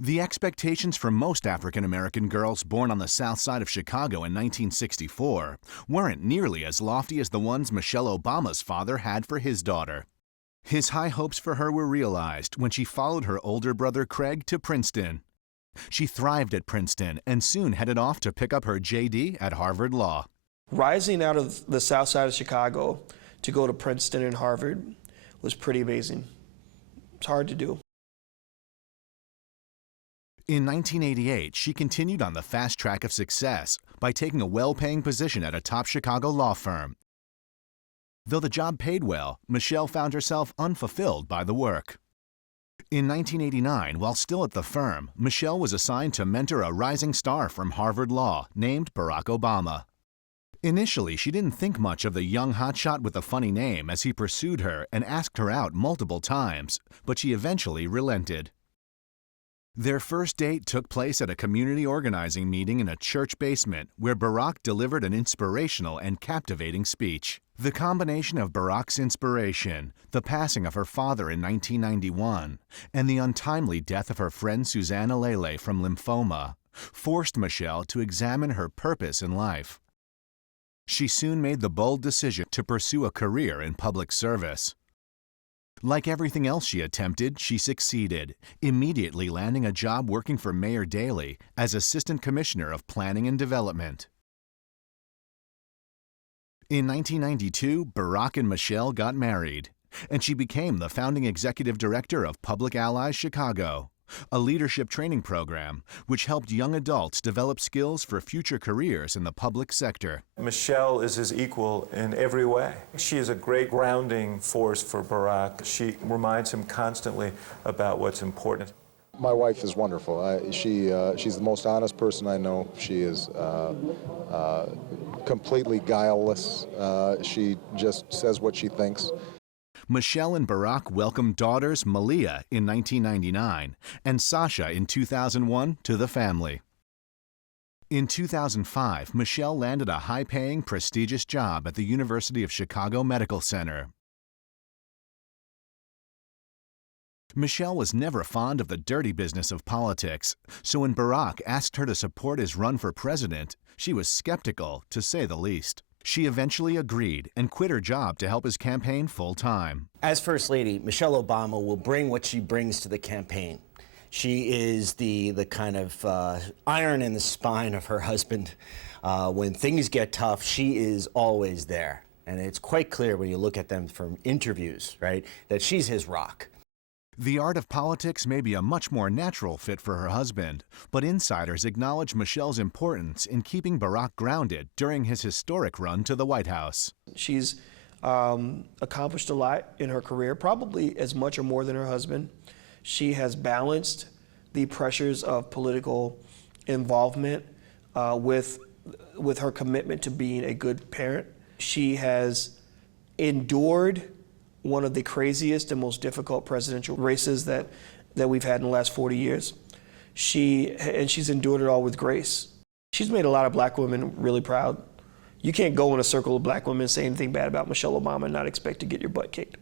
The expectations for most African-American girls born on the South Side of Chicago in 1964 weren't nearly as lofty as the ones Michelle Obama's father had for his daughter. His high hopes for her were realized when she followed her older brother Craig to Princeton. She thrived at Princeton and soon headed off to pick up her JD at Harvard Law. Rising out of the South Side of Chicago to go to Princeton and Harvard was pretty amazing. It's hard to do. In 1988, she continued on the fast track of success by taking a well-paying position at a top Chicago law firm. Though the job paid well, Michelle found herself unfulfilled by the work. In 1989, while still at the firm, Michelle was assigned to mentor a rising star from Harvard Law named Barack Obama. Initially, she didn't think much of the young hotshot with a funny name as he pursued her and asked her out multiple times, but she eventually relented. Their first date took place at a community organizing meeting in a church basement where Barack delivered an inspirational and captivating speech. The combination of Barack's inspiration, the passing of her father in 1991, and the untimely death of her friend Suzanne Alele from lymphoma forced Michelle to examine her purpose in life. She soon made the bold decision to pursue a career in public service. Like everything else she attempted, she succeeded, immediately landing a job working for Mayor Daley as Assistant Commissioner of Planning and Development. In 1992, Barack and Michelle got married, and she became the founding executive director of Public Allies Chicago, a leadership training program which helped young adults develop skills for future careers in the public sector. Michelle is his equal in every way. She is a great grounding force for Barack. She reminds him constantly about what's important. My wife is wonderful. She's the most honest person I know. She is completely guileless. She just says what she thinks. Michelle and Barack welcomed daughters Malia in 1999 and Sasha in 2001 to the family. In 2005, Michelle landed a high-paying, prestigious job at the University of Chicago Medical Center. Michelle was never fond of the dirty business of politics, so when Barack asked her to support his run for president, she was skeptical, to say the least. She eventually agreed and quit her job to help his campaign full-time. As First Lady, Michelle Obama will bring what she brings to the campaign. She is the kind of iron in the spine of her husband. When things get tough, she is always there. And it's quite clear when you look at them from interviews, right, that she's his rock. The art of politics may be a much more natural fit for her husband, but insiders acknowledge Michelle's importance in keeping Barack grounded during his historic run to the White House. She's accomplished a lot in her career, probably as much or more than her husband. She has balanced the pressures of political involvement with her commitment to being a good parent. She has endured one of the craziest and most difficult presidential races that we've had in the last 40 years. She's endured it all with grace. She's made a lot of black women really proud. You can't go in a circle of black women and say anything bad about Michelle Obama and not expect to get your butt kicked.